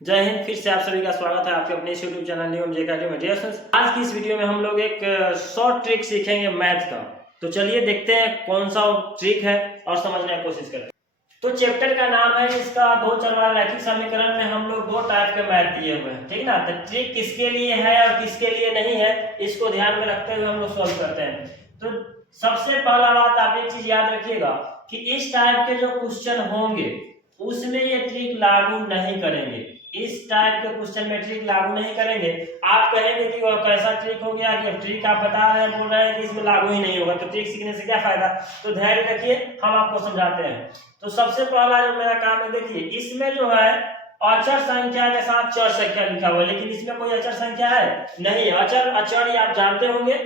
जय हिंद। फिर से आप सभी का स्वागत है आपके अपने यूट्यूब चैनल न्यू जे में। आज की इस वीडियो में हम लोग एक शॉर्ट ट्रिक सीखेंगे मैथ का। तो चलिए देखते हैं कौन सा ट्रिक है और समझने की कोशिश करें। तो चैप्टर का नाम है इसका दो चर वाला रैखिक समीकरण में हम लोग दो टाइप के मैथ दिए हुए हैं, ठीक ना। तो ट्रिक किसके लिए है और किसके लिए नहीं है इसको ध्यान में रखते हुए हम लोग सॉल्व करते हैं। तो सबसे पहला बात आप एक चीज याद रखिएगा कि इस टाइप के जो क्वेश्चन होंगे उसमें ये ट्रिक लागू नहीं करेंगे। इस टाइप के क्वेश्चन में ट्रिक लागू नहीं करेंगे। आप कहेंगे कि वह कैसा ट्रिक हो गया कि ट्रिक आप बता रहे हैं, बोल रहे हैं कि इसमें लागू ही नहीं होगा, तो ट्रिक सीखने से क्या फायदा। तो धैर्य रखिए, हम आपको समझाते हैं। तो सबसे पहला जो मेरा काम है, देखिए इसमें जो है अचर संख्या के साथ चर संख्या लिखा हुआ है, लेकिन इसमें कोई अचर संख्या है नहीं। अचर अचर आप जानते होंगे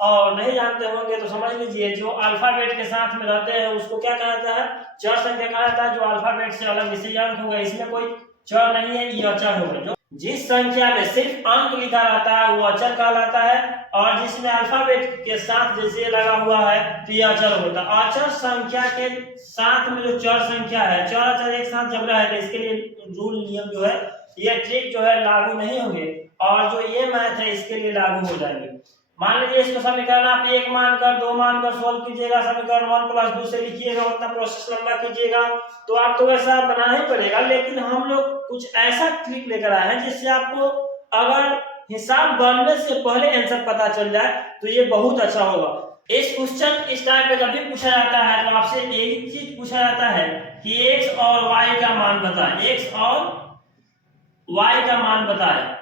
और नहीं जानते होंगे तो समझ लीजिए, जो अल्फाबेट के साथ में रहते हैं उसको क्या कहता है, चर संख्या कहा जाता है। जो अल्फाबेट से अलग विषय अंक होगा, इसमें कोई चर नहीं है, ये अचर होगा। जो जिस संख्या में सिर्फ अंक लिखा रहता है वो अचर कहलाता है, और जिसमें अल्फाबेट के साथ जैसे लगा हुआ है तो ये अचर होता है। अचर संख्या के साथ में जो चर संख्या है, चर अचर एक साथ जब रहे तो इसके लिए रूल नियम जो है, ये ट्रिक जो है लागू नहीं होंगे, और जो ये मैथ है इसके लिए लागू हो जाएंगे। मान लीजिए इसको समीकरण आप एक मानकर दो मानकर सोल्व कीजिएगा, समीकरण 1+2 से लिखिएगा, उतना प्रोसेस लंबा कीजिएगा तो आपको वैसा बनाना ही पड़ेगा। लेकिन हम लोग कुछ ऐसा ट्रिक लेकर आए हैं जिससे आपको अगर हिसाब बनने से पहले आंसर पता चल जाए तो ये बहुत अच्छा होगा। इस क्वेश्चन इस टाइप पे जब भी पूछा जाता है तो आपसे एक चीज पूछा जाता है कि x और y का मान बताएं। x और y का मान बताएं।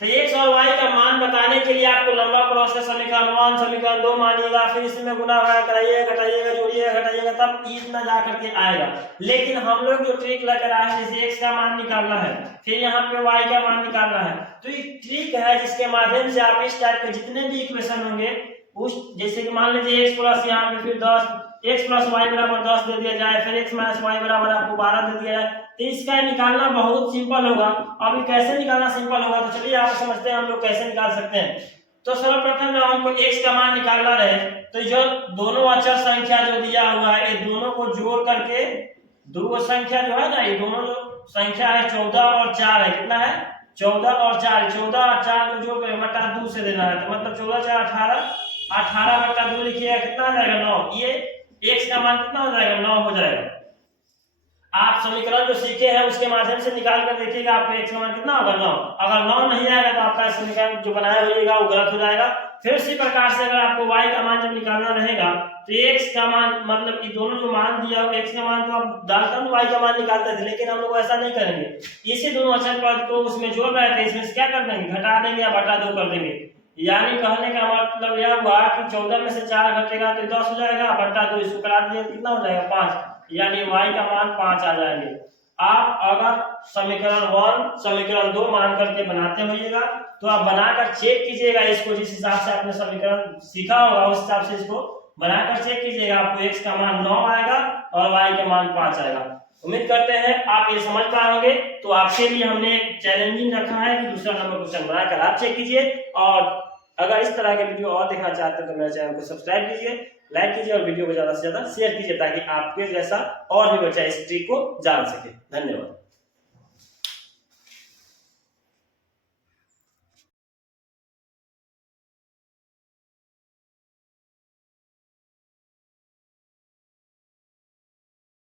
तो x और y का मान बताने के लिए आपको लंबा प्रोसेस समीकरण 1 समीकरण 2 मानिएगा, फिर इसमें गुणा कराइएगा, घटाइएगा, जोड़िएगा, घटाइएगा, तब इतना जा करके आएगा। लेकिन हम लोग जो ट्रिक लेकर आए हैं, जैसे x का मान निकालना है, फिर यहाँ पे y का मान निकालना है, तो ये ट्रिक है जिसके माध्यम से आप इस टाइप के जितने भी इक्वेशन होंगे उस, जैसे कि मान लीजिए x प्लस यहाँ पे फिर 10, x प्लस वाई बराबर 10 दे दिया जाए, फिर x माइनस वाई बराबर आपको 12 दे दिया जाए, तो इसका निकालना बहुत सिंपल होगा। अभी कैसे निकालना सिंपल होगा तो चलिए आप समझते हैं हम लोग कैसे निकाल सकते हैं। तो सर्वप्रथम जब हमको x का मान निकालना रहे तो जो दोनों अचर संख्या जो दिया हुआ है, ये दोनों को जोड़ करके दो संख्या जो है ना, ये दोनों जो संख्या है 14 और 4 है, कितना है 14 और 4, 14 और 4 को जोड़ कर बटा 2 से देना है, तो मतलब 14 4 18, 18 बटा 2 लिखिएगा, कितना आ जाएगा 9। ये x का मान कितना हो जाएगा 9 हो जाएगा। आप समीकरण जो सीखे हैं उसके माध्यम से निकाल कर देखिएगा आपको x का मान कितना होगा 9। अगर 9 नहीं आएगा तो आपका समीकरण जो बनाया होगा वो गलत हो जाएगा। फिर इसी प्रकार से अगर आपको y का मान जब निकालना रहेगा तो x का मान मतलब ये दोनों जो मान दिया हो, x का मान तो आप डालकर y का मान निकालते थे, लेकिन हम लोग ऐसा नहीं करेंगे। इसी दोनों अचर पद को उसमें जोड़ रहे थे, इसमें क्या कर देंगे, घटा देंगे या बटा 2 कर देंगे। यानी कहने का मतलब यह हुआ कि 14 में से 4 घटेगा तो 10 हो जाएगा, बटा 2 इसको करा दिए कितना हो जाएगा 5, यानी y का मान 5 आ जाएंगे। आप अगर समीकरण 1 समीकरण 2 मान करके बनाते होइएगा तो आप बनाकर चेक कीजिएगा इसको, जिस हिसाब से आपने समीकरण सीखा होगा उस हिसाब से इसको बनाकर चेक कीजिएगा, आपको x का मान 9 आएगा और y का मान 5 आएगा। उम्मीद करते हैं आप ये समझ पाए होंगे। तो आपके लिए हमने चैलेंजिंग रखा है कि दूसरा नंबर क्वेश्चन बनाकर आप चेक कीजिए, और अगर इस तरह के वीडियो और देखना चाहते हैं तो मेरे चैनल को सब्सक्राइब कीजिए, लाइक कीजिए और वीडियो को ज्यादा से ज्यादा शेयर कीजिए, ताकि आपके जैसा और भी बच्चा इस ट्रिक को जान सके। धन्यवाद।